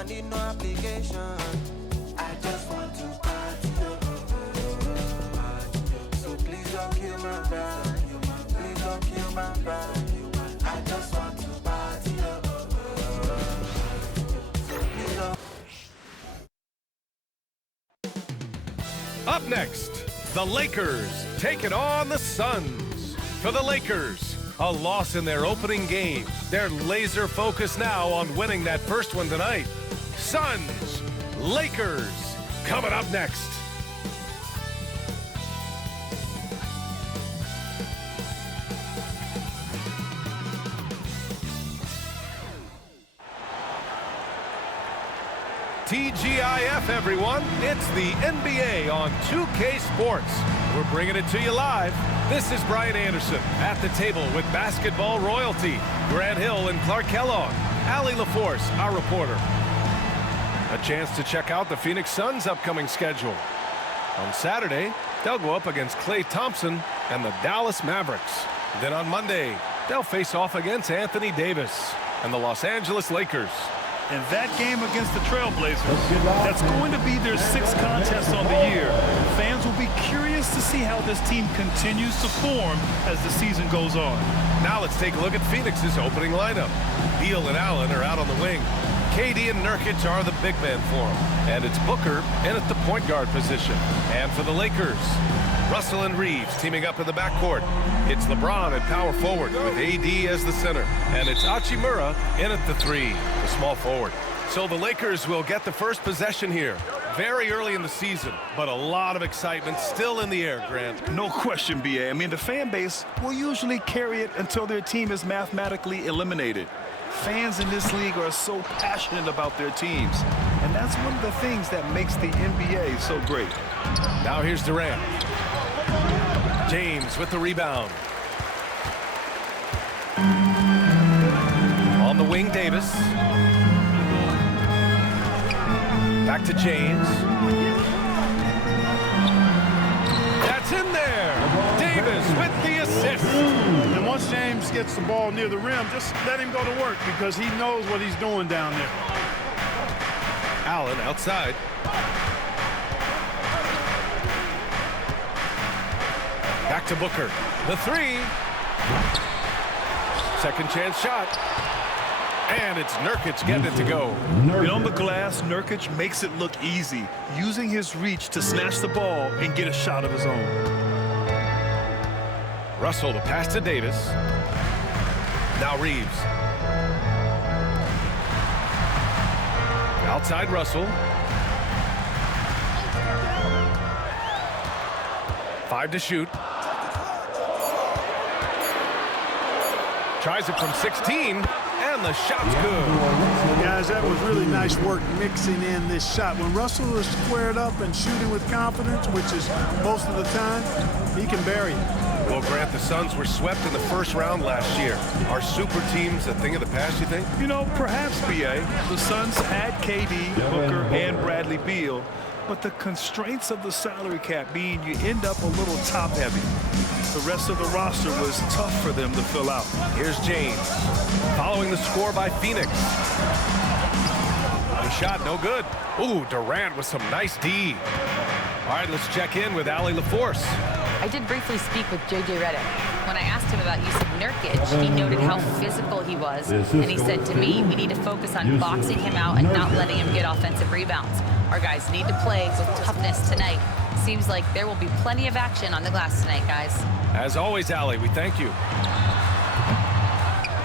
don't need no application. I just want to party. So please don't kill my vibe. Please don't kill my vibe. I just want to party. So please don't. Up next, the Lakers taking on the Suns. For the Lakers, a loss in their opening game. They're laser focused now on winning that first one tonight. Suns, Lakers, coming up next. TGIF, everyone. It's the NBA on 2K Sports. We're bringing it to you live. This is Brian Anderson at the table with basketball royalty. Grant Hill and Clark Kellogg. Allie LaForce, our reporter. A chance to check out the Phoenix Suns' upcoming schedule. On Saturday, they'll go up against Klay Thompson and the Dallas Mavericks. Then on Monday, they'll face off against Anthony Davis and the Los Angeles Lakers. And that game against the Trailblazers, that's going to be their 6th contest on the year. Fans will be curious to see how this team continues to form as the season goes on. Now let's take a look at Phoenix's opening lineup. Beal and Allen are out on the wing. KD and Nurkic are the big men for him. And it's Booker in at the point guard position. And for the Lakers, Russell and Reeves teaming up in the backcourt. It's LeBron at power forward with AD as the center. And it's Hachimura in at the 3, the small forward. So the Lakers will get the first possession here. Very early in the season, but a lot of excitement still in the air, Grant. No question, B.A. I mean, the fan base will usually carry it until their team is mathematically eliminated. Fans in this league are so passionate about their teams. And that's one of the things that makes the NBA so great. Now here's Durant. James with the rebound. On the wing, Davis. Back to James. That's in there. Davis with the assist. And once James gets the ball near the rim, just let him go to work because he knows what he's doing down there. Allen outside. Back to Booker. The 3. Second chance shot. And it's Nurkic getting it to go. And on the glass, Nurkic makes it look easy, using his reach to snatch the ball and get a shot of his own. Russell to pass to Davis. Now Reeves. Outside Russell. 5 to shoot. Tries it from 16, and the shot's good. Guys, that was really nice work mixing in this shot. When Russell is squared up and shooting with confidence, which is most of the time, he can bury it. Well, Grant, the Suns were swept in the first round last year. Are super teams a thing of the past, you think? You know, perhaps, B.A. The Suns had KD, Booker, and Bradley Beal, but the constraints of the salary cap mean you end up a little top-heavy. The rest of the roster was tough for them to fill out. Here's James, following the score by Phoenix. The shot, no good. Ooh, Durant with some nice D. All right, let's check in with Allie LaForce. I did briefly speak with J.J. Redick. When I asked him about Jusuf Nurkic, he noted how physical he was, and he said to me, we need to focus on boxing him out and not letting him get offensive rebounds. Our guys need to play with toughness tonight. Seems like there will be plenty of action on the glass tonight, guys. As always, Allie, we thank you.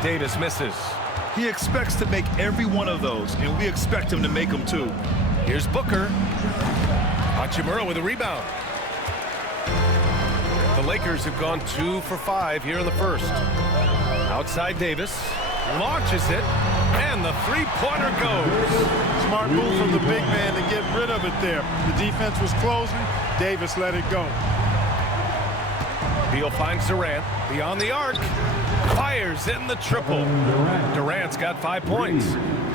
Davis misses. He expects to make every one of those, and we expect him to make them too. Here's Booker. Hachimura with a rebound. The Lakers have gone 2 for 5 here in the first. Outside Davis. Launches it. And the three-pointer goes. Smart move from the big man to get rid of it there. The defense was closing. Davis let it go. Beal finds Durant. Beyond the arc. Fires in the triple. Durant's got 5 points.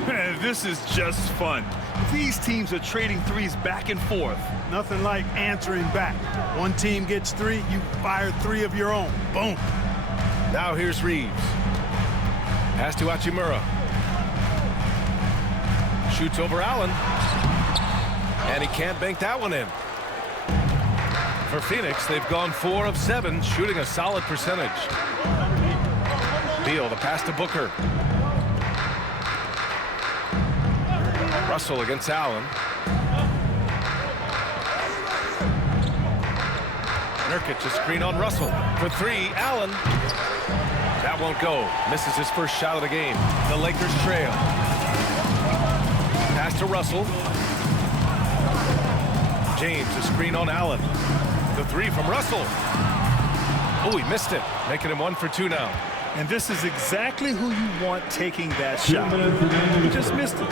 Man, this is just fun. These teams are trading threes back and forth. Nothing like answering back. One team gets 3, you fire 3 of your own. Boom. Now here's Reeves. Pass to Hachimura. shoots over Allen. And he can't bank that one in. For Phoenix, they've gone 4 of 7, shooting a solid percentage. Beal, the pass to Booker. Russell against Allen. Nurkic a screen on Russell. For 3, Allen. That won't go. Misses his first shot of the game. The Lakers trail. Pass to Russell. James a screen on Allen. The 3 from Russell. Oh, he missed it. Making him 1 for 2 now. And this is exactly who you want taking that shot. He just missed it.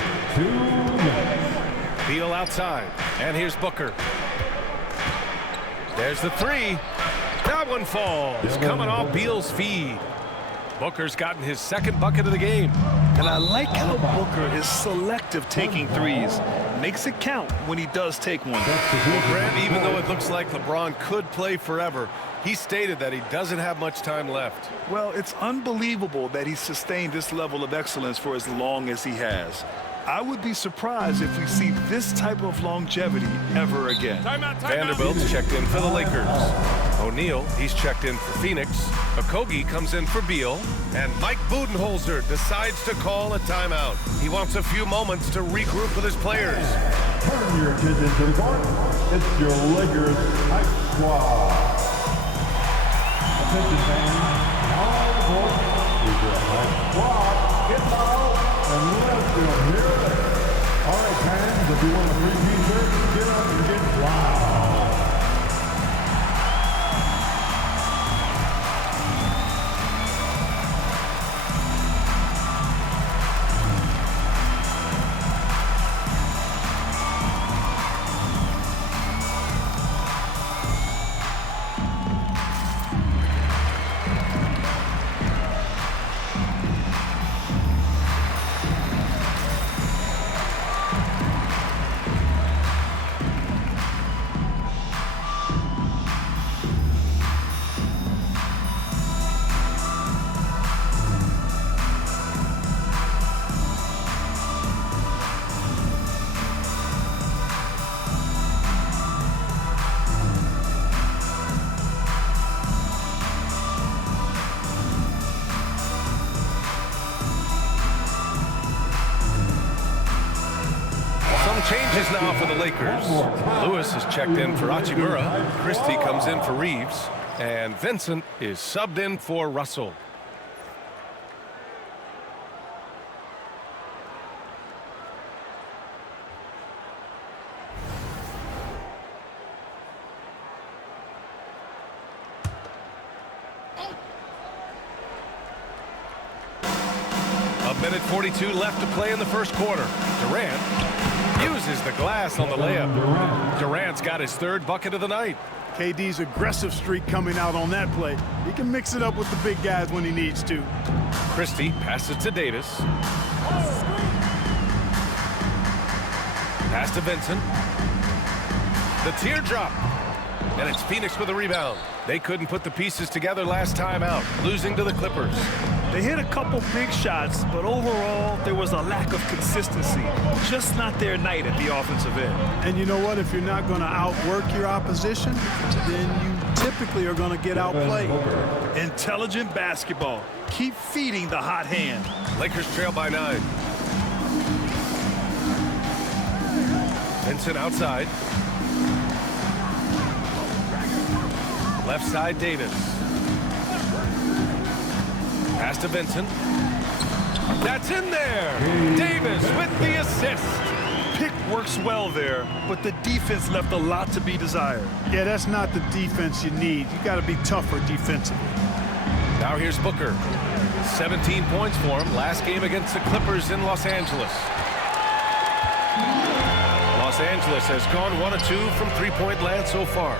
Beal outside. And here's Booker. There's the 3. That one falls. Coming off Beal's feed. Booker's gotten his second bucket of the game. And I like how Booker is selective taking threes. Makes it count when he does take one. Well, Grant, even though it looks like LeBron could play forever, he stated that he doesn't have much time left. Well, it's unbelievable that he's sustained this level of excellence for as long as he has. I would be surprised if we see this type of longevity ever again. Vanderbilt's checked in for the Lakers. O'Neal, he's checked in for Phoenix. Okogie comes in for Beal. And Mike Budenholzer decides to call a timeout. He wants a few moments to regroup with his players. Turn your attention to the court. It's your Lakers Hype Squad. Attention fans, all the court is your Hype Squad. Get loud and let them hear it. All right, fans, if you want a free t-shirt, get up and get loud. Changes now for the Lakers. Lewis is checked in for Hachimura. Christie comes in for Reeves. And Vincent is subbed in for Russell. A minute 42 left to play in the first quarter. Durant uses the glass on the layup. Durant's got his 3rd bucket of the night. KD's aggressive streak coming out on that play. He can mix it up with the big guys when he needs to. Christie passes to Davis. Pass to Vincent. The teardrop. And it's Phoenix with a rebound. They couldn't put the pieces together last time out, losing to the Clippers. They hit a couple big shots, but overall, there was a lack of consistency. Just not their night at the offensive end. And you know what? If you're not going to outwork your opposition, then you typically are going to get outplayed. Intelligent basketball. Keep feeding the hot hand. Lakers trail by 9. Vincent outside. Left side, Davis. Pass to Vincent. That's in there. Davis with the assist. Pick works well there, but the defense left a lot to be desired. Yeah, that's not the defense you need. You got to be tougher defensively. Now here's Booker. 17 points for him last game against the Clippers in Los Angeles. Los Angeles has gone 1 of 2 from three-point land so far.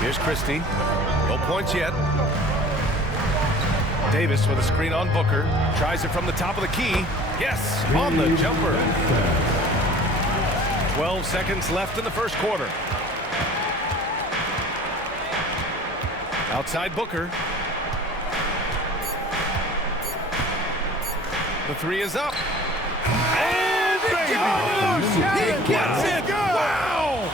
Here's Christie. No points yet. Davis with a screen on Booker. Tries it from the top of the key. Yes, on the jumper. 12 seconds left in the first quarter. Outside Booker. The three is up. And it goes! He gets it! Wow!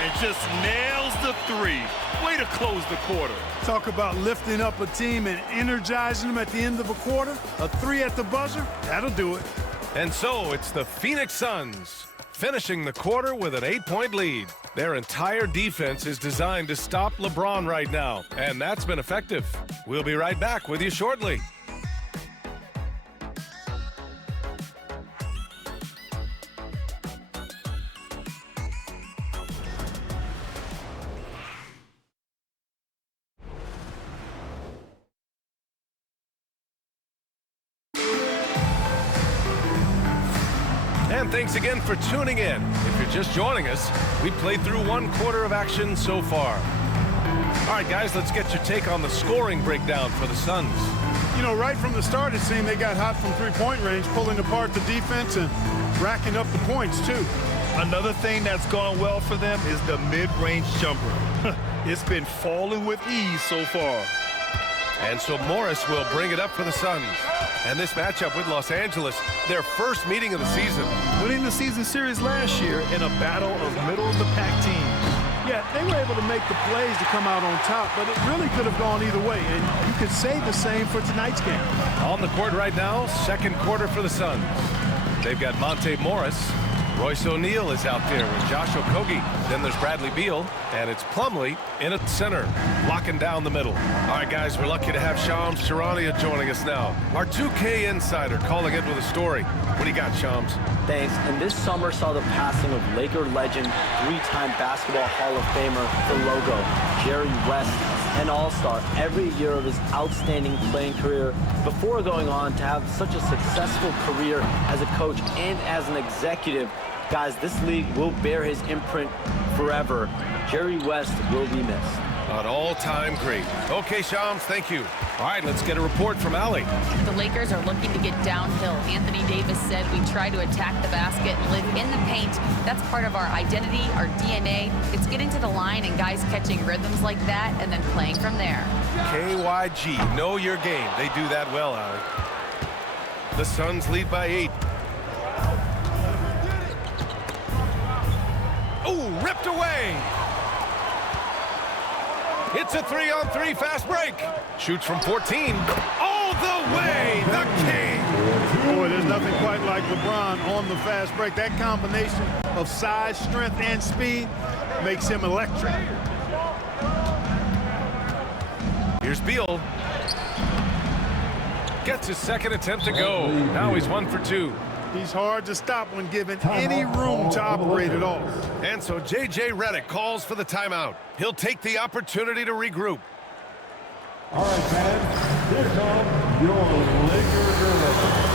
And just nails the three. Way to close the quarter. Talk about lifting up a team and energizing them at the end of a quarter. A three at the buzzer, that'll do it. And so it's the Phoenix Suns finishing the quarter with an 8-point lead. Their entire defense is designed to stop LeBron right now, and that's been effective. We'll be right back with you shortly. And thanks again for tuning in. If you're just joining us, we played through one quarter of action so far. All right, guys, let's get your take on the scoring breakdown for the Suns. You know, right from the start, it seemed they got hot from three-point range, pulling apart the defense and racking up the points, too. Another thing that's gone well for them is the mid-range jumper. It's been falling with ease so far. And so Morris will bring it up for the Suns. And this matchup with Los Angeles, their first meeting of the season. Winning the season series last year in a battle of middle-of-the-pack teams. Yeah, they were able to make the plays to come out on top, but it really could have gone either way, and you could say the same for tonight's game. On the court right now, second quarter for the Suns. They've got Monte Morris. Royce O'Neal is out there with Josh Okogie. Then there's Bradley Beal, and it's Plumlee in at center, locking down the middle. All right, guys, we're lucky to have Shams Charania joining us now. Our 2K insider calling it with a story. What do you got, Shams? Thanks. And this summer saw the passing of Laker legend, three-time Basketball Hall of Famer, the logo, Jerry West, an all-star every year of his outstanding playing career before going on to have such a successful career as a coach and as an executive. Guys, this league will bear his imprint forever. Jerry West will be missed. An all-time great. Okay, Shams, thank you. All right, let's get a report from Allie. The Lakers are looking to get downhill. Anthony Davis said we try to attack the basket and live in the paint. That's part of our identity, our DNA. It's getting to the line and guys catching rhythms like that and then playing from there. KYG, know your game. They do that well, Allie. The Suns lead by 8. Oh, ripped away. It's a 3-on-3 fast break. Shoots from 14. All the way, the king. Boy, there's nothing quite like LeBron on the fast break. That combination of size, strength, and speed makes him electric. Here's Beal. Gets his second attempt to go. Now he's 1 for 2. He's hard to stop when given any room to operate at all. And so J.J. Redick calls for the timeout. He'll take the opportunity to regroup. All right, fans, here comes your Lakers gorillas.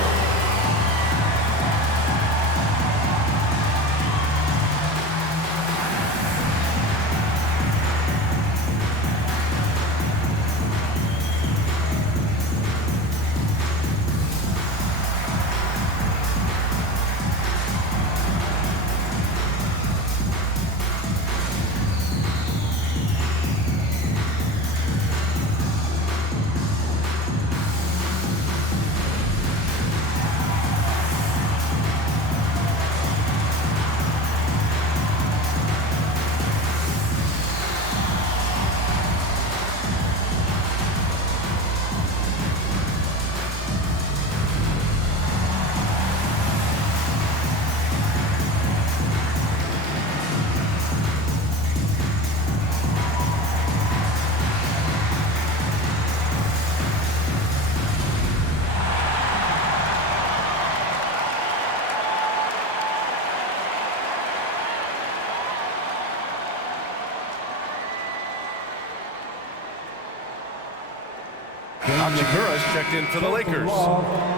Chikura's checked in for the Lakers.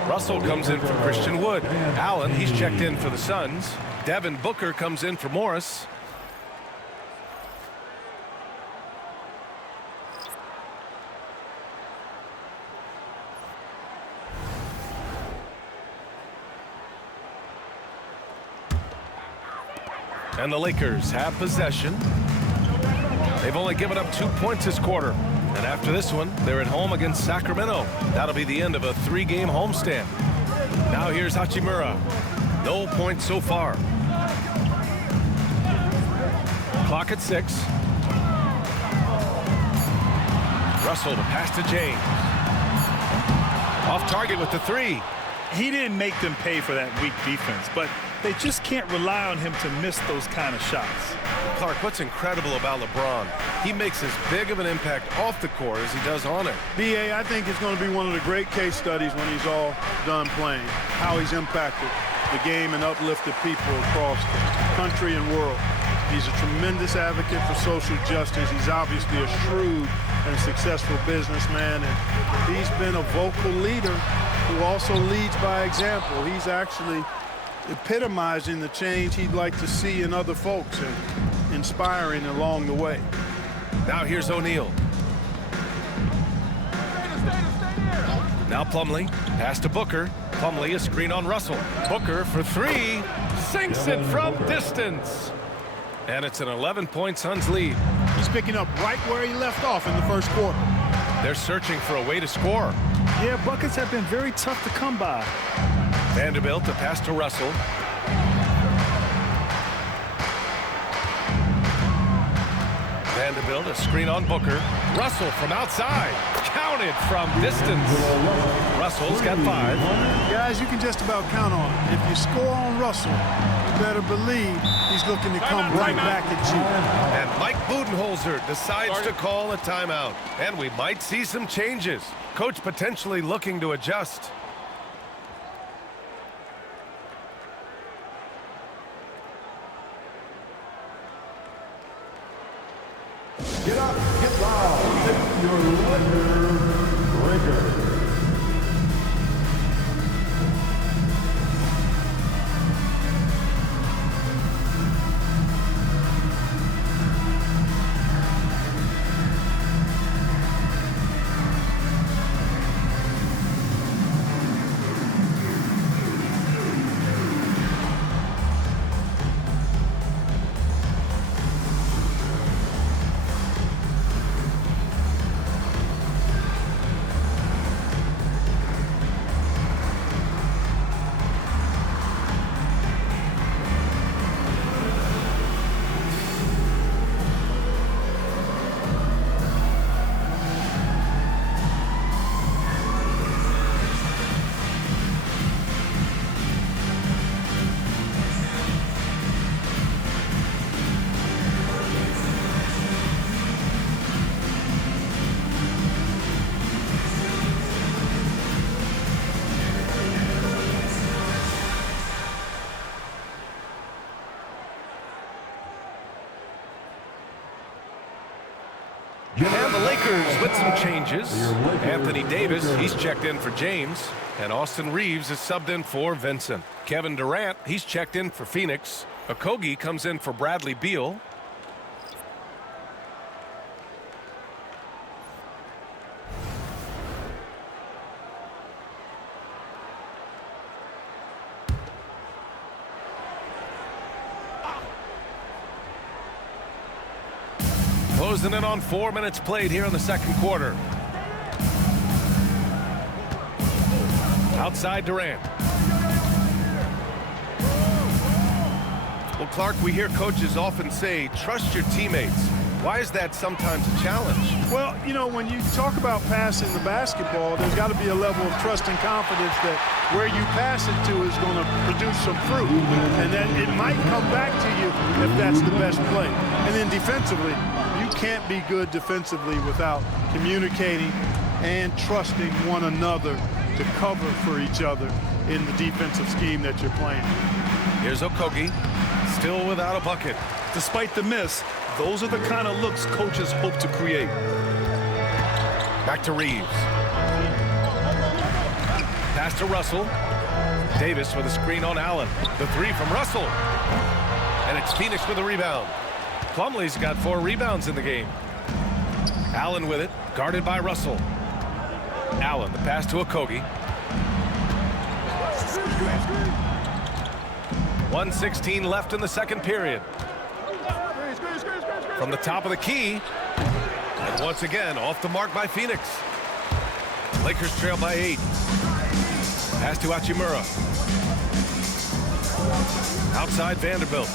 Russell comes in for Christian Wood. Allen, he's checked in for the Suns. Devin Booker comes in for Morris. And the Lakers have possession. They've only given up 2 points this quarter. And after this one, they're at home against Sacramento. That'll be the end of a 3-game homestand. Now here's Hachimura. No points so far. Clock at 6. Russell to pass to James. Off target with the 3. He didn't make them pay for that weak defense, but they just can't rely on him to miss those kind of shots. Clark, what's incredible about LeBron, he makes as big of an impact off the court as he does on it. B.A., I think it's going to be one of the great case studies when he's all done playing, how he's impacted the game and uplifted people across the country and world. He's a tremendous advocate for social justice. He's obviously a shrewd and successful businessman, and he's been a vocal leader who also leads by example. He's actually epitomizing the change he'd like to see in other folks and inspiring along the way. Now here's O'Neal. Now Plumlee, pass to Booker. Plumlee, a screen on Russell. Booker for 3, sinks it from distance. And it's an 11-point Suns lead. He's picking up right where he left off in the first quarter. They're searching for a way to score. Yeah, buckets have been very tough to come by. Vanderbilt to pass to Russell. Vanderbilt, a screen on Booker. Russell from outside. Counted from distance. Russell's got 5. Guys, you can just about count on it. If you score on Russell, you better believe he's looking to come right back at you. And Mike Budenholzer decides to call a timeout. And we might see some changes. Coach potentially looking to adjust. Get up, get loud, it's your liquor breaker. And the Lakers with some changes. Anthony Davis, he's checked in for James. And Austin Reeves is subbed in for Vincent. Kevin Durant, he's checked in for Phoenix. Okogie comes in for Bradley Beal. Closing in on 4 minutes played here in the second quarter. Outside Durant. Well, Clark, we hear coaches often say, trust your teammates. Why is that sometimes a challenge? Well, you know, when you talk about passing the basketball, there's got to be a level of trust and confidence that where you pass it to is going to produce some fruit. And then it might come back to you if that's the best play. And then defensively, you can't be good defensively without communicating and trusting one another to cover for each other in the defensive scheme that you're playing. Here's Okogie, still without a bucket. Despite the miss, those are the kind of looks coaches hope to create. Back to Reeves. Pass to Russell. Davis with a screen on Allen. The 3 from Russell. And it's Phoenix with a rebound. Plumlee's got 4 rebounds in the game. Allen with it, guarded by Russell. Allen, the pass to Okogie. 1:16 left in the second period. From the top of the key. And once again, off the mark by Phoenix. Lakers trail by 8. Pass to Hachimura. Outside Vanderbilt.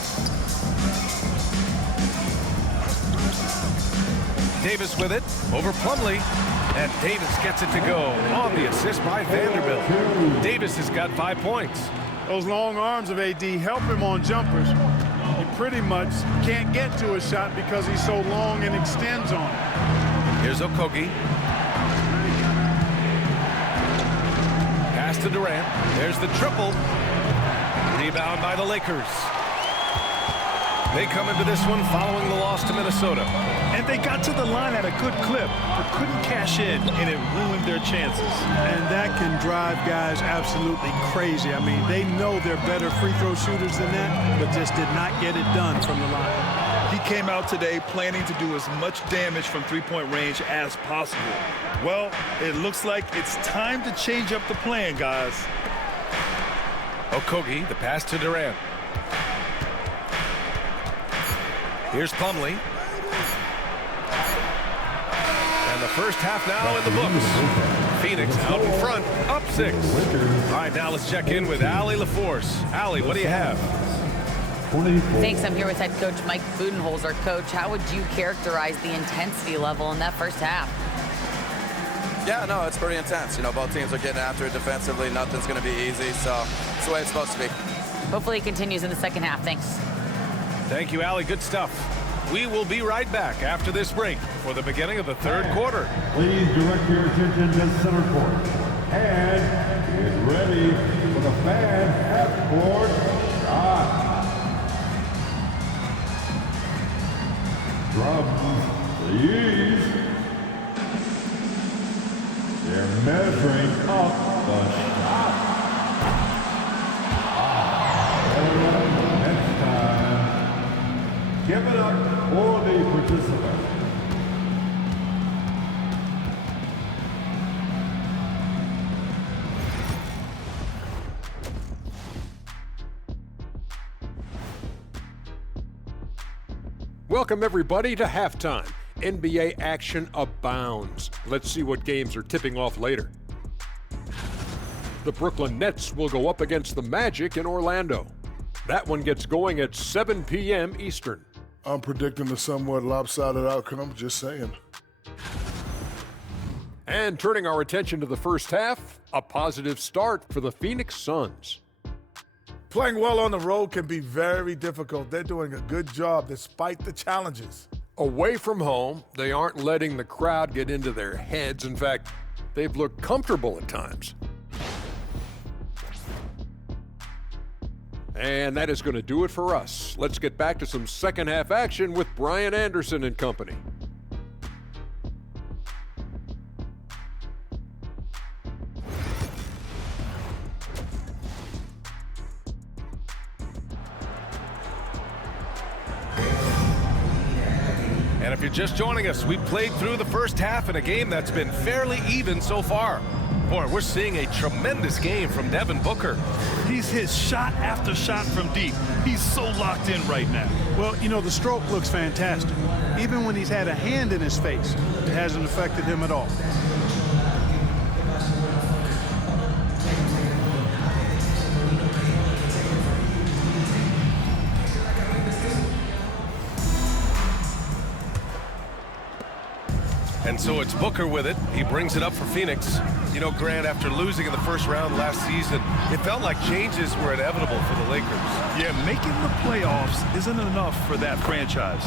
Davis with it. Over Plumlee. And Davis gets it to go on the assist by Vanderbilt. Davis has got 5 points. Those long arms of AD help him on jumpers. He pretty much can't get to a shot because he's so long and extends on it. Here's Okogie. Pass to Durant. There's the triple. Rebound by the Lakers. They come into this one following the loss to Minnesota. And they got to the line at a good clip, but couldn't cash in, and it ruined their chances. And that can drive guys absolutely crazy. I mean, they know they're better free throw shooters than that, but just did not get it done from the line. He came out today planning to do as much damage from three-point range as possible. Well, it looks like it's time to change up the plan, guys. Okogie, the pass to Durant. Here's Plumlee. And the first half now in the books. Phoenix out in front, up 6. All right, now let's check in with Allie LaForce. Allie, what do you have? Thanks. I'm here with head coach Mike Budenholzer. Coach, how would you characterize the intensity level in that first half? Yeah, no, it's pretty intense. You know, both teams are getting after it defensively. Nothing's going to be easy, so it's the way it's supposed to be. Hopefully it continues in the second half. Thanks. Thank you, Allie. Good stuff. We will be right back after this break for the beginning of the third quarter. Please direct your attention to center court. And get ready for the fan half-court shot. Drums, please. They're measuring up the shot. Next time, give it up for the participant. Welcome everybody to halftime. NBA action abounds. Let's see what games are tipping off later. The Brooklyn Nets will go up against the Magic in Orlando. That one gets going at 7 p.m. Eastern. I'm predicting a somewhat lopsided outcome, just saying. And turning our attention to the first half, a positive start for the Phoenix Suns. Playing well on the road can be very difficult. They're doing a good job despite the challenges. Away from home, they aren't letting the crowd get into their heads. In fact, they've looked comfortable at times. And that is going to do it for us. Let's get back to some second half action with Brian Anderson and company. And if you're just joining us, we played through the first half in a game that's been fairly even so far. Boy, we're seeing a tremendous game from Devin Booker. He's hit shot after shot from deep. He's so locked in right now. Well, you know, the stroke looks fantastic. Even when he's had a hand in his face, it hasn't affected him at all. And so it's Booker with it. He brings it up for Phoenix. You know, Grant, after losing in the first round last season, it felt like changes were inevitable for the Lakers. Yeah, making the playoffs isn't enough for that franchise.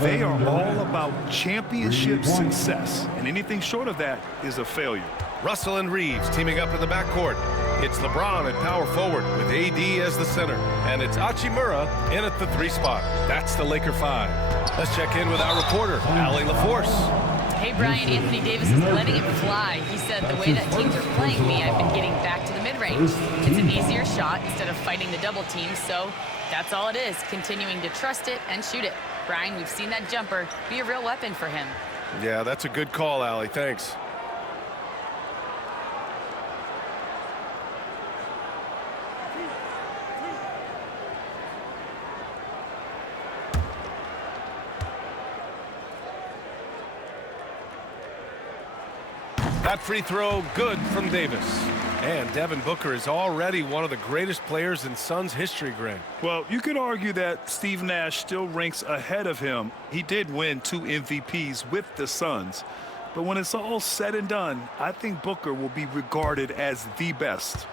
They are all about championship success, and anything short of that is a failure. Russell and Reeves teaming up in the backcourt. It's LeBron at power forward with AD as the center. And it's Hachimura in at the 3 spot. That's the Laker 5. Let's check in with our reporter, Allie LaForce. Hey, Brian, Anthony Davis is letting it fly. He said, the way that teams are playing me, I've been getting back to the mid-range. It's an easier shot instead of fighting the double team, so that's all it is, continuing to trust it and shoot it. Brian, we've seen that jumper be a real weapon for him. Yeah, that's a good call, Allie. Thanks. That free throw good from Davis. And Devin Booker is already one of the greatest players in Suns history, Greg. Well, you could argue that Steve Nash still ranks ahead of him. He did win 2 MVPs with the Suns. But when it's all said and done, I think Booker will be regarded as the best.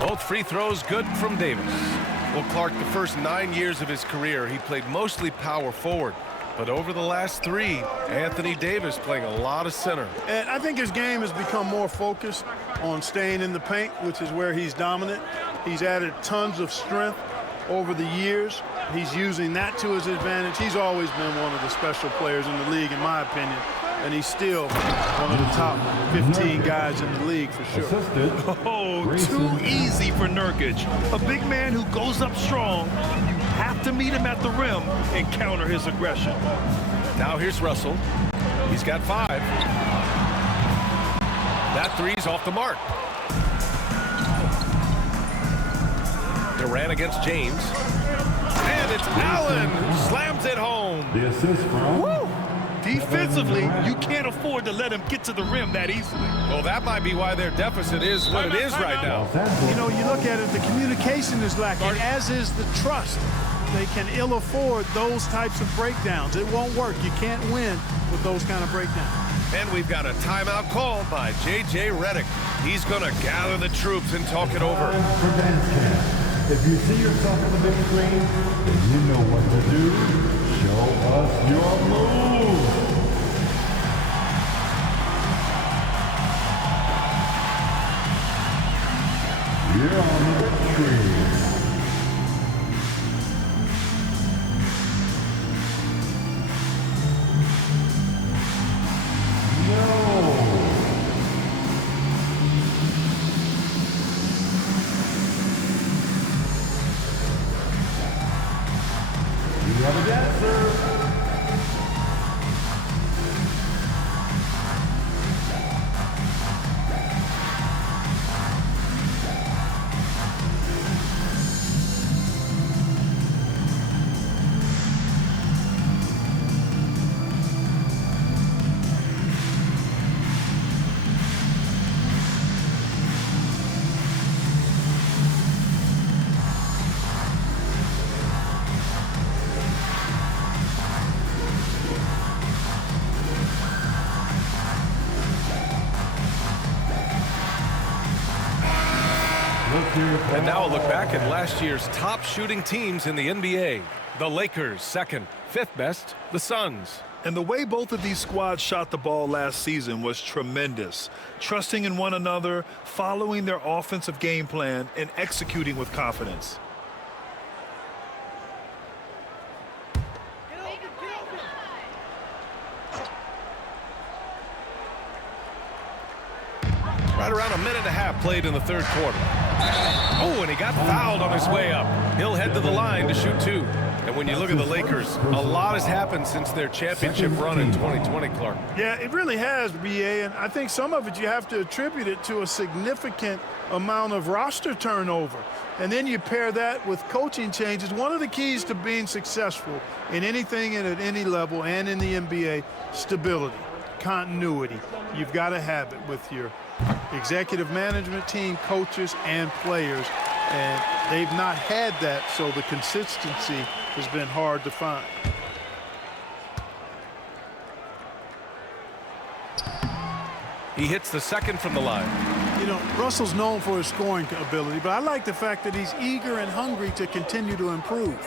Both free throws good from Davis. Well, Clark, the first 9 years of his career, he played mostly power forward. But over the last 3, Anthony Davis playing a lot of center. And I think his game has become more focused on staying in the paint, which is where he's dominant. He's added tons of strength over the years. He's using that to his advantage. He's always been one of the special players in the league, in my opinion. And he's still one of the top 15 guys in the league for sure. Oh, too easy for Nurkic. A big man who goes up strong. You have to meet him at the rim and counter his aggression. Now here's Russell. He's got 5. That 3's off the mark. Durant against James. And it's Allen who slams it home. The assist from... Woo! Defensively, you can't afford to let him get to the rim that easily. Well, that might be why their deficit is what it is right now. You know, you look at it, the communication is lacking, as is the trust. They can ill afford those types of breakdowns. It won't work. You can't win with those kind of breakdowns. And we've got a timeout called by J.J. Redick. He's going to gather the troops and talk it over. If you see yourself on the big screen, then you know what to do. Show us your move. You're on the big screen. You have a dancer. And now a look back at last year's top shooting teams in the NBA. The Lakers, second. 5th best, the Suns. And the way both of these squads shot the ball last season was tremendous. Trusting in one another, following their offensive game plan, and executing with confidence. Right around a minute and a half played in the 3rd quarter. Oh, and he got fouled on his way up. He'll head to the line to shoot 2. And when you look at the Lakers, a lot has happened since their championship run in 2020, Clark. Yeah, it really has, BA, and I think some of it you have to attribute it to a significant amount of roster turnover. And then you pair that with coaching changes. One of the keys to being successful in anything and at any level and in the NBA, stability, continuity. You've got to have it with your executive management team, coaches, and players. And they've not had that, so the consistency has been hard to find. He hits the 2nd from the line. You know, Russell's known for his scoring ability, but I like the fact that he's eager and hungry to continue to improve.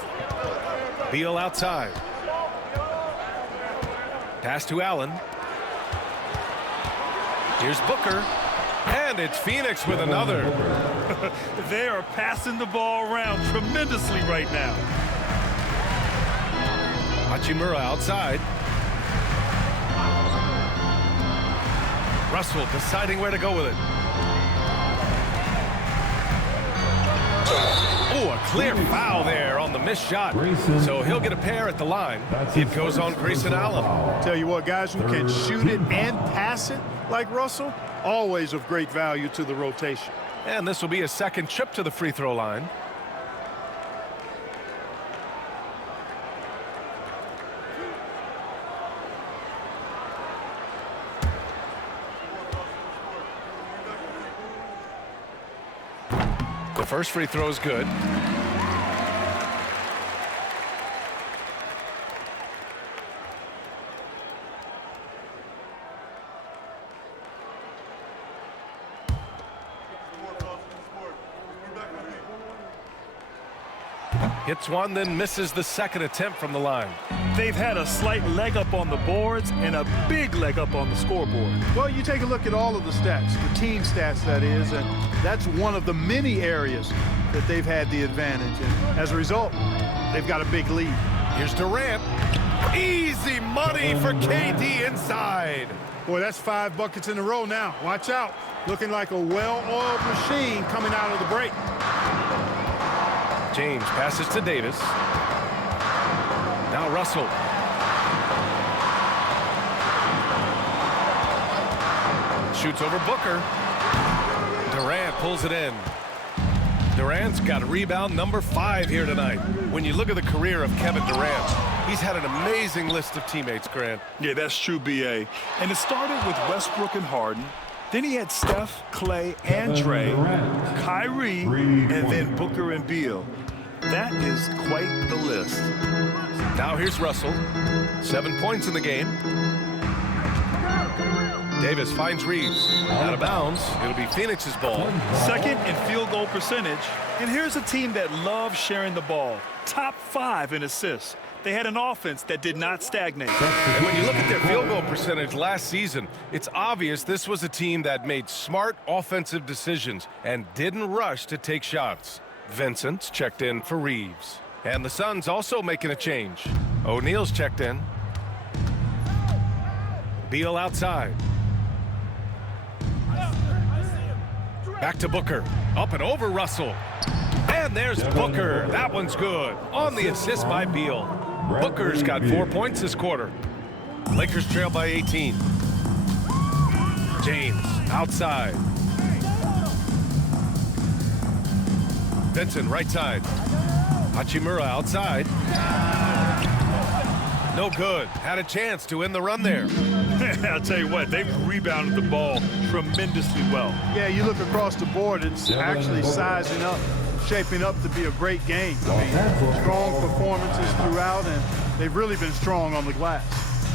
Beal outside. Pass to Allen. Here's Booker. And it's Phoenix with another. They are passing the ball around tremendously right now. Hachimura outside. Russell deciding where to go with it. Oh, a clear foul there on the missed shot. So he'll get a pair at the line. It goes on Grayson Allen. Tell you what, guys who can shoot it and pass it like Russell, always of great value to the rotation. And this will be a 2nd trip to the free throw line. The first free throw is good. Hits one, then misses the second attempt from the line. They've had a slight leg up on the boards and a big leg up on the scoreboard. Well, you take a look at all of the stats, the team stats that is, and that's one of the many areas that they've had the advantage. And as a result, they've got a big lead. Here's Durant. Easy money for KD inside. Boy, that's 5 buckets in a row now. Watch out. Looking like a well-oiled machine coming out of the break. James passes to Davis. Now Russell. Shoots over Booker. Durant pulls it in. Durant's got rebound number 5 here tonight. When you look at the career of Kevin Durant, he's had an amazing list of teammates, Grant. Yeah, that's true, B.A. And it started with Westbrook and Harden. Then he had Steph, Clay, and Dre, Kyrie, and then Booker and Beal. That is quite the list. Now here's Russell. 7 points in the game. Davis finds Reeves. Out of bounds. It'll be Phoenix's ball. Second in field goal percentage. And here's a team that loves sharing the ball. Top 5 in assists. They had an offense that did not stagnate. And when you look at their field goal percentage last season, it's obvious this was a team that made smart offensive decisions and didn't rush to take shots. Vincent's checked in for Reeves. And the Suns also making a change. O'Neal's checked in. Beal outside. Back to Booker. Up and over Russell. And there's Booker. That one's good. On the assist by Beal. Booker's got 4 points this quarter. Lakers trail by 18. James outside. Vincent right side. Hachimura outside. No good. Had a chance to end the run there. I'll tell you what, they've rebounded the ball tremendously well. Yeah, you look across the board, it's actually sizing up, shaping up to be a great game. I mean, strong performances throughout, and they've really been strong on the glass.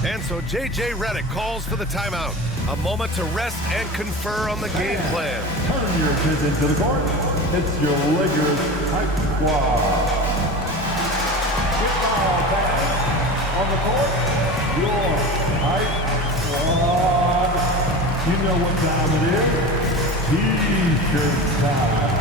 And so J.J. Redick calls for the timeout. A moment to rest and confer on the game plan. Turn your attention to the court. It's your Lakers Hype Squad. Get all back on the court. Your Hype Squad. You know what time it is. T-shirt time.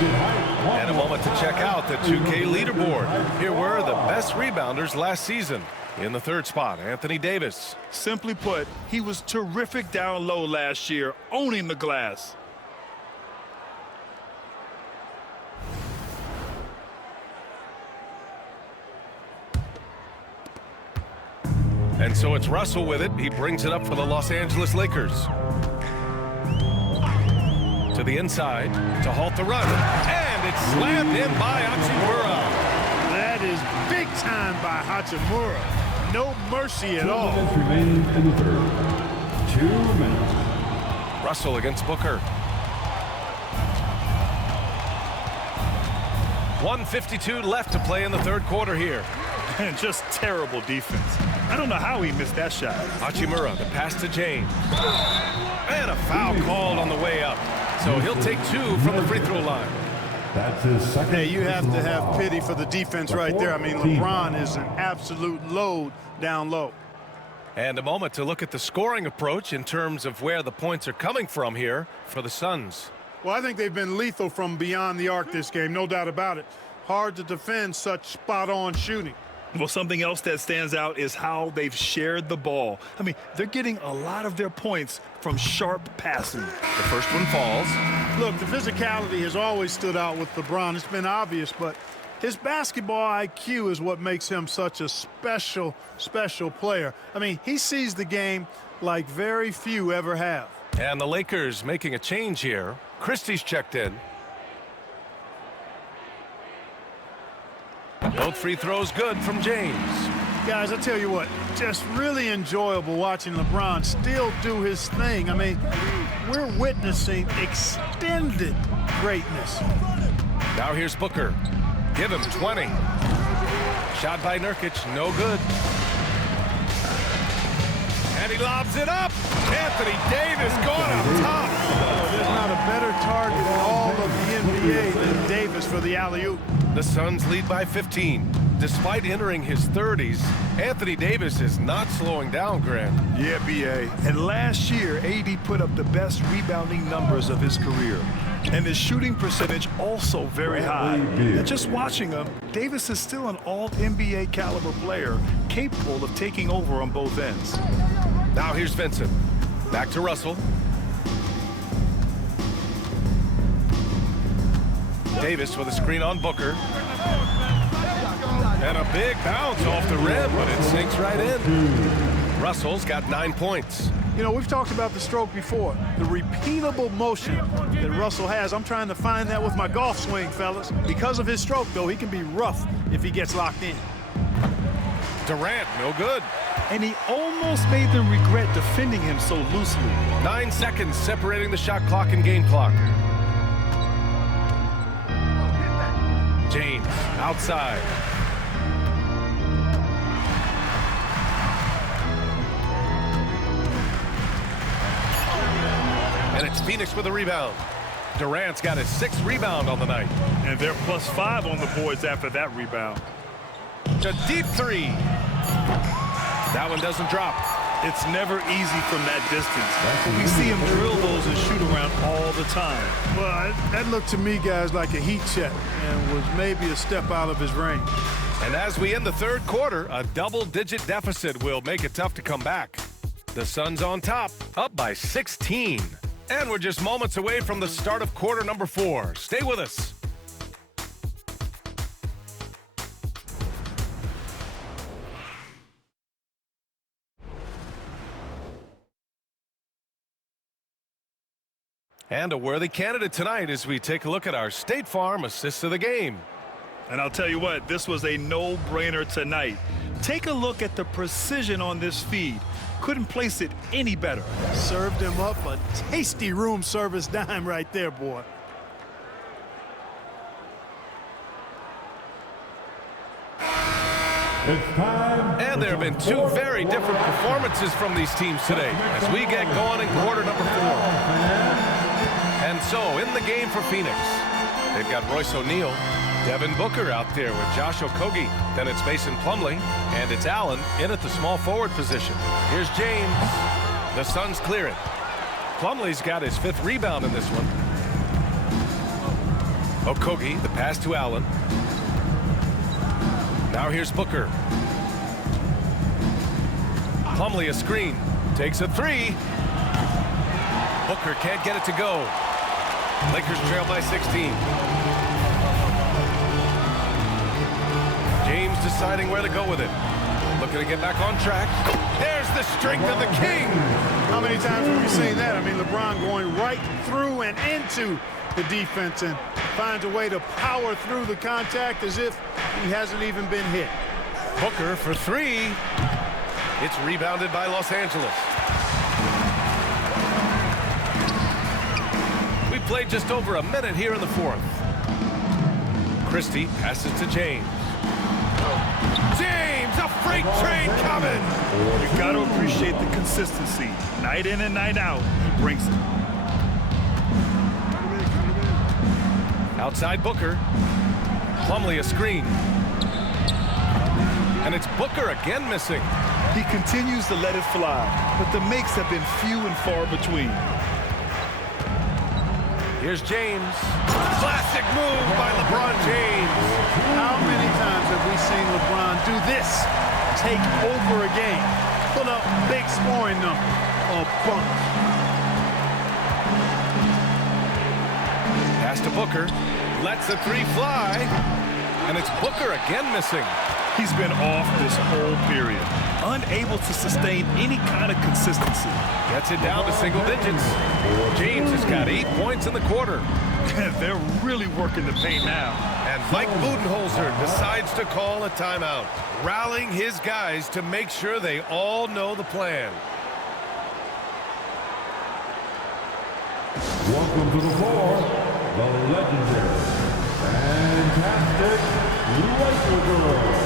And a moment to check out the 2K leaderboard. Here were the best rebounders last season. In the third spot, Anthony Davis. Simply put, he was terrific down low last year, owning the glass. And so it's Russell with it. He brings it up for the Los Angeles Lakers. To the inside to halt the run. And it's slammed in by Hachimura. That is big time by Hachimura. No mercy at all. 2 minutes remaining in the third. 2 minutes. Russell against Booker. 1:52 left to play in the third quarter here. And just terrible defense. I don't know how he missed that shot. Hachimura, the pass to James. And a foul called on the way up. So he'll take 2 from the free throw line. That's his second. Hey, you have to personal have foul. pity for the defense right there. I mean, 14. LeBron is an absolute load down low. And a moment to look at the scoring approach in terms of where the points are coming from here for the Suns. Well, I think they've been lethal from beyond the arc this game, no doubt about it. Hard to defend such spot-on shooting. Well, something else that stands out is how they've shared the ball. I mean, they're getting a lot of their points from sharp passing. The first one falls. Look, the physicality has always stood out with LeBron. It's been obvious, but his basketball IQ is what makes him such a special, special player. I mean, he sees the game like very few ever have. And the Lakers making a change here. Christie's checked in. Both free throws good from James. Guys, I tell you what, just really enjoyable watching LeBron still do his thing. I mean, we're witnessing extended greatness. Now here's Booker. Give him 20. Shot by Nurkic, no good. And he lobs it up. Anthony Davis going up top. There's not a better target in all of the NBA than Davis for the alley-oop. The Suns lead by 15. Despite entering his 30s, Anthony Davis is not slowing down, Grant. Yeah, B.A. And last year, AD put up the best rebounding numbers of his career. And his shooting percentage also very high. And just watching him, Davis is still an all-NBA caliber player, capable of taking over on both ends. Now here's Vincent. Back to Russell. Davis with a screen on Booker. And a big bounce off the rim, but it sinks right in. Russell's got 9 points. You know, we've talked about the stroke before. The repeatable motion that Russell has. I'm trying to find that with my golf swing, fellas. Because of his stroke, though, he can be rough if he gets locked in. Durant, no good. And he almost made them regret defending him so loosely. 9 seconds separating the shot clock and game clock. James outside. And it's Phoenix with a rebound. Durant's got his 6th rebound on the night. And they're +5 on the boards after that rebound. A deep 3. That one doesn't drop. It's never easy from that distance. We see him drill those and shoot around all the time. Well, that looked to me, guys, like a heat check and was maybe a step out of his range. And as we end the third quarter, a double-digit deficit will make it tough to come back. The Suns on top, up by 16. And we're just moments away from the start of quarter number 4. Stay with us. And a worthy candidate tonight as we take a look at our State Farm assist of the game. And I'll tell you what, this was a no-brainer tonight. Take a look at the precision on this feed. Couldn't place it any better. Served him up a tasty room service dime right there, boy. And there have been 2 very different performances from these teams today as we get going in quarter number 4. And so in the game for Phoenix, they've got Royce O'Neal, Devin Booker out there with Josh Okogie. Then it's Mason Plumlee, and it's Allen in at the small forward position. Here's James. The Suns clear it. Plumlee's got his 5th rebound in this one. Okogie, the pass to Allen. Now here's Booker. Plumlee a screen. Takes a 3. Booker can't get it to go. Lakers trail by 16. James deciding where to go with it. Looking to get back on track. There's the strength of the King. How many times have we seen that? I mean, LeBron going right through and into the defense and finds a way to power through the contact as if he hasn't even been hit. Booker for 3. It's rebounded by Los Angeles. We played just over a minute here in the 4th. Christie passes to James. James, a freight train coming. You've got to appreciate the consistency. Night in and night out, he brings it. Outside Booker. Plumlee a screen. And it's Booker again missing. He continues to let it fly, but the makes have been few and far between. Here's James. Classic move by LeBron James. How many times have we seen LeBron do this? Take over a game. Put up big scoring number. A bunch. Pass to Booker. Lets the three fly. And it's Booker again missing. He's been off this whole period, unable to sustain any kind of consistency. Gets it down to single digits. James has got 8 points in the quarter. They're really working the paint now. And Mike Budenholzer decides to call a timeout, rallying his guys to make sure they all know the plan. Welcome to the floor, the legendary, fantastic Laker girl.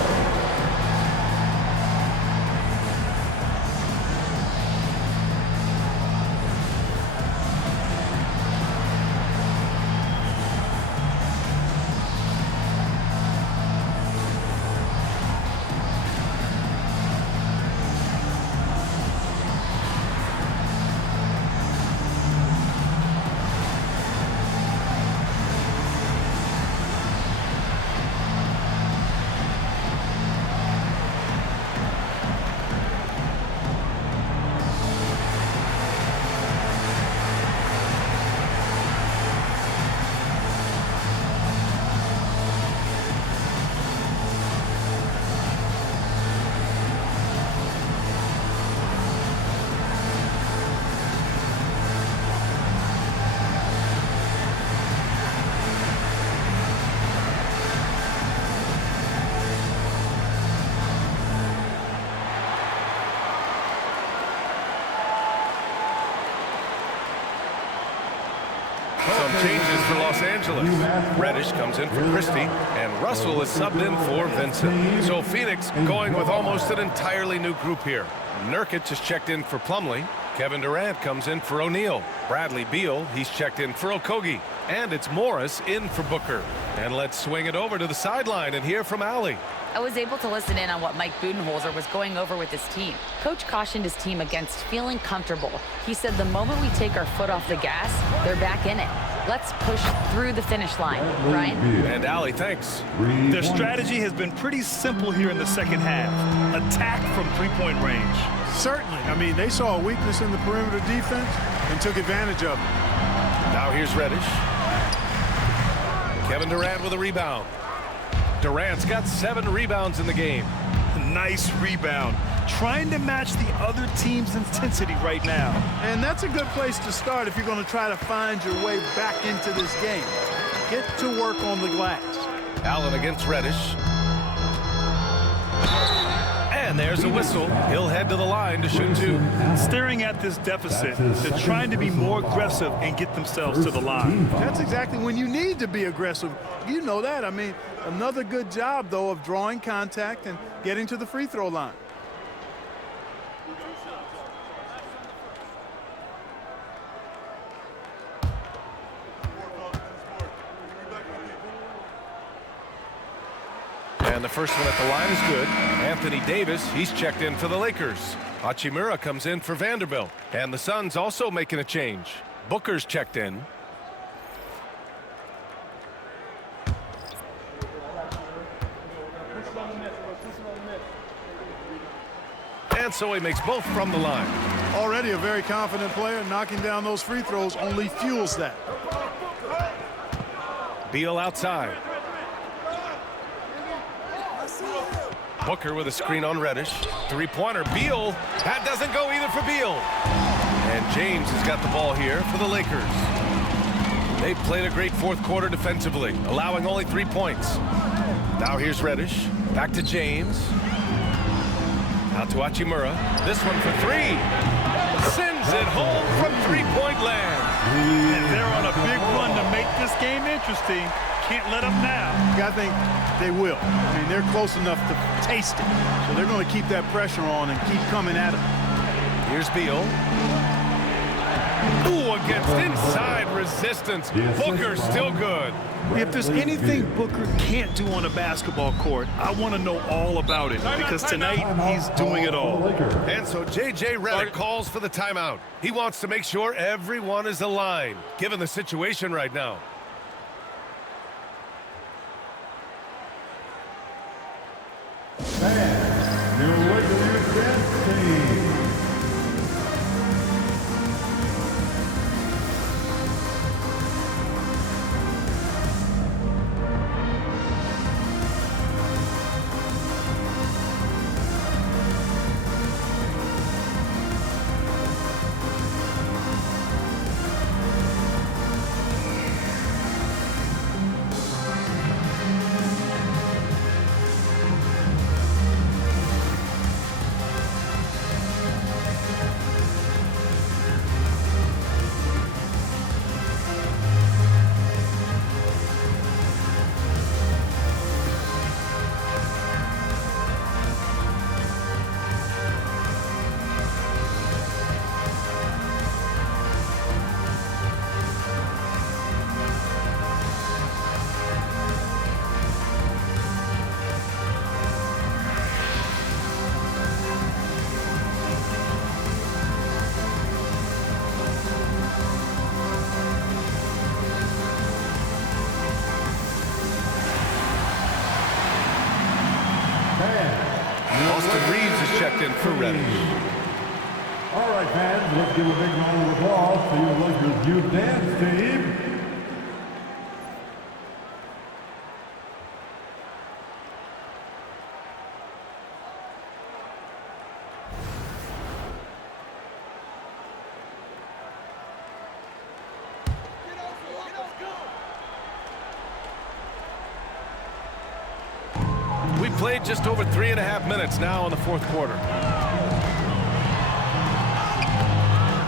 Some changes for Los Angeles. Reddish comes in for Christie, and Russell is subbed in for Vincent. So Phoenix going with almost an entirely new group here. Nurkic has checked in for Plumlee. Kevin Durant comes in for O'Neal. Bradley Beal, he's checked in for Okogie. And it's Morris in for Booker. And let's swing it over to the sideline and hear from Allie. I was able to listen in on what Mike Budenholzer was going over with his team. Coach cautioned his team against feeling comfortable. He said the moment we take our foot off the gas, they're back in it. Let's push through the finish line. Ryan? And Allie, thanks. Their strategy has been pretty simple here in the second half. Attack from three-point range. Certainly. I mean, they saw a weakness in the perimeter defense and took advantage of it. Now here's Reddish. Kevin Durant with a rebound. Durant's got 7 rebounds in the game. Nice rebound. Trying to match the other team's intensity right now. And that's a good place to start if you're going to try to find your way back into this game. Get to work on the glass. Allen against Reddish. And there's a whistle. He'll head to the line to shoot 2. Staring at this deficit, they're trying to be more aggressive and get themselves to the line. That's exactly when you need to be aggressive. You know that. I mean, another good job, though, of drawing contact and getting to the free throw line. And the first one at the line is good. Anthony Davis, he's checked in for the Lakers. Hachimura comes in for Vanderbilt. And the Suns also making a change. Booker's checked in. And so he makes both from the line. Already a very confident player. Knocking down those free throws only fuels that. Beal outside. Booker with a screen on Reddish. Three-pointer. Beal. That doesn't go either for Beal. And James has got the ball here for the Lakers. They've played a great fourth quarter defensively, allowing only 3 points. Now here's Reddish. Back to James. Out to Hachimura. This one for 3. Sends it home from three-point land. And they're on a big run to make this game interesting. Can't let them now. I think they will. I mean, they're close enough to taste it. So they're going to keep that pressure on and keep coming at it. Here's Beal. Ooh, against inside resistance. Booker still good. If there's anything Booker can't do on a basketball court, I want to know all about it, because tonight he's doing it all. And so J.J. Redick calls for the timeout. He wants to make sure everyone is aligned, given the situation right now. Your Lakers dance team. Austin Reeves is checked in for Redick. All right, fans, let's give a big round of applause to your Lakers youth dance team. We played just over 3.5 minutes now in the fourth quarter.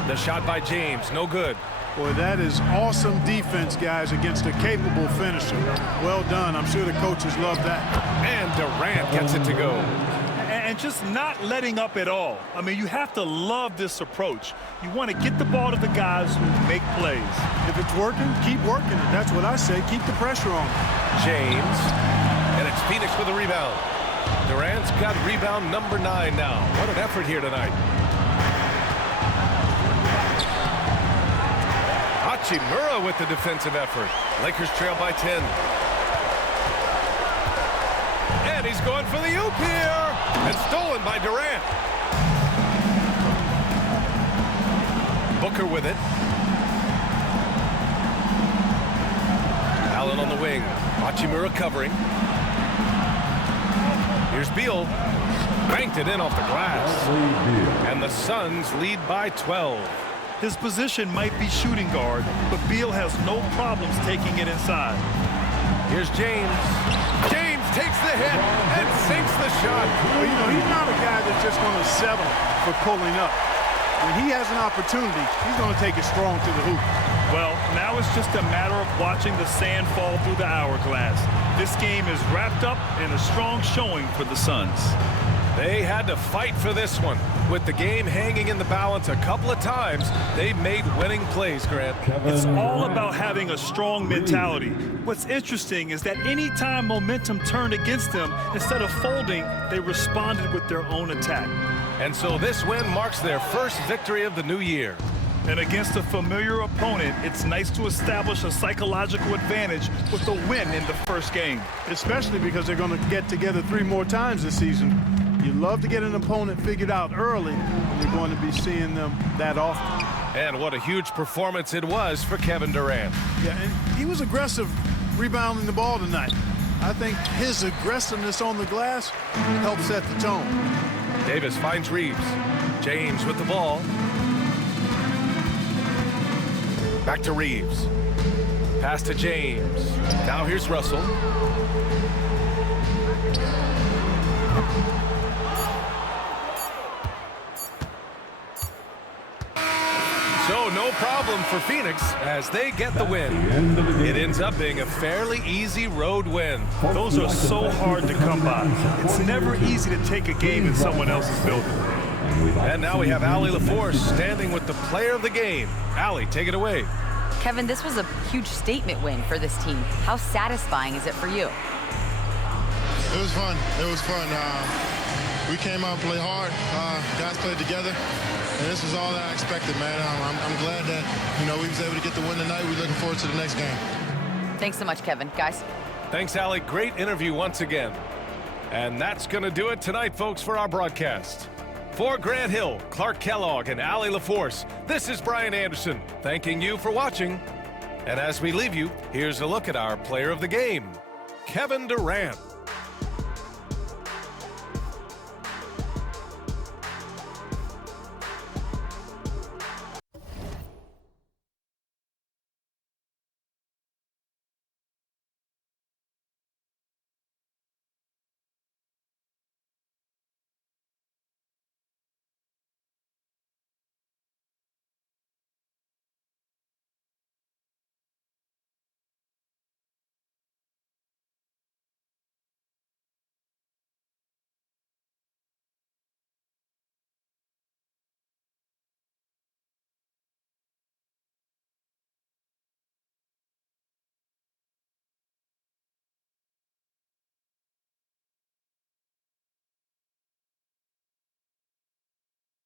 The shot by James, no good. Boy, that is awesome defense, guys, against a capable finisher. Well done. I'm sure the coaches love that. And Durant gets it to go. And just not letting up at all. I mean, you have to love this approach. You want to get the ball to the guys who make plays. If it's working, keep working it. That's what I say. Keep the pressure on. James. And it's Phoenix with a rebound. Durant's got rebound number 9 now. What an effort here tonight. Hachimura with the defensive effort. Lakers trail by 10. And he's going for the oop here. And stolen by Durant. Booker with it. Allen on the wing. Hachimura covering. Here's Beal. Banked it in off the glass. And the Suns lead by 12. His position might be shooting guard, but Beal has no problems taking it inside. Here's James. James takes the hit and sinks the shot. Well, you know, he's not a guy that's just going to settle for pulling up. When he has an opportunity, he's going to take it strong to the hoop. Well, now it's just a matter of watching the sand fall through the hourglass. This game is wrapped up in a strong showing for the Suns. They had to fight for this one. With the game hanging in the balance a couple of times, they made winning plays, Grant. It's all about having a strong mentality. What's interesting is that any time momentum turned against them, instead of folding, they responded with their own attack. And so this win marks their first victory of the new year. And against a familiar opponent, it's nice to establish a psychological advantage with a win in the first game. Especially because they're going to get together 3 more times this season. You love to get an opponent figured out early, and you're going to be seeing them that often. And what a huge performance it was for Kevin Durant. Yeah, and he was aggressive rebounding the ball tonight. I think his aggressiveness on the glass helped set the tone. Davis finds Reeves. James with the ball. Back to Reeves. Pass to James. Now here's Russell. So no problem for Phoenix as they get the win. It ends up being a fairly easy road win. Those are so hard to come by. It's never easy to take a game in someone else's building. And now we have Allie LaForce standing with the player of the game. Allie, take it away. Kevin, this was a huge statement win for this team. How satisfying is it for you? It was fun. It was fun. We came out and played hard. Guys played together. And this was all that I expected, man. I'm glad that, we was able to get the win tonight. We're looking forward to the next game. Thanks so much, Kevin. Guys. Thanks, Allie. Great interview once again. And that's going to do it tonight, folks, for our broadcast. For Grant Hill, Clark Kellogg, and Allie LaForce, this is Brian Anderson, thanking you for watching. And as we leave you, here's a look at our player of the game, Kevin Durant.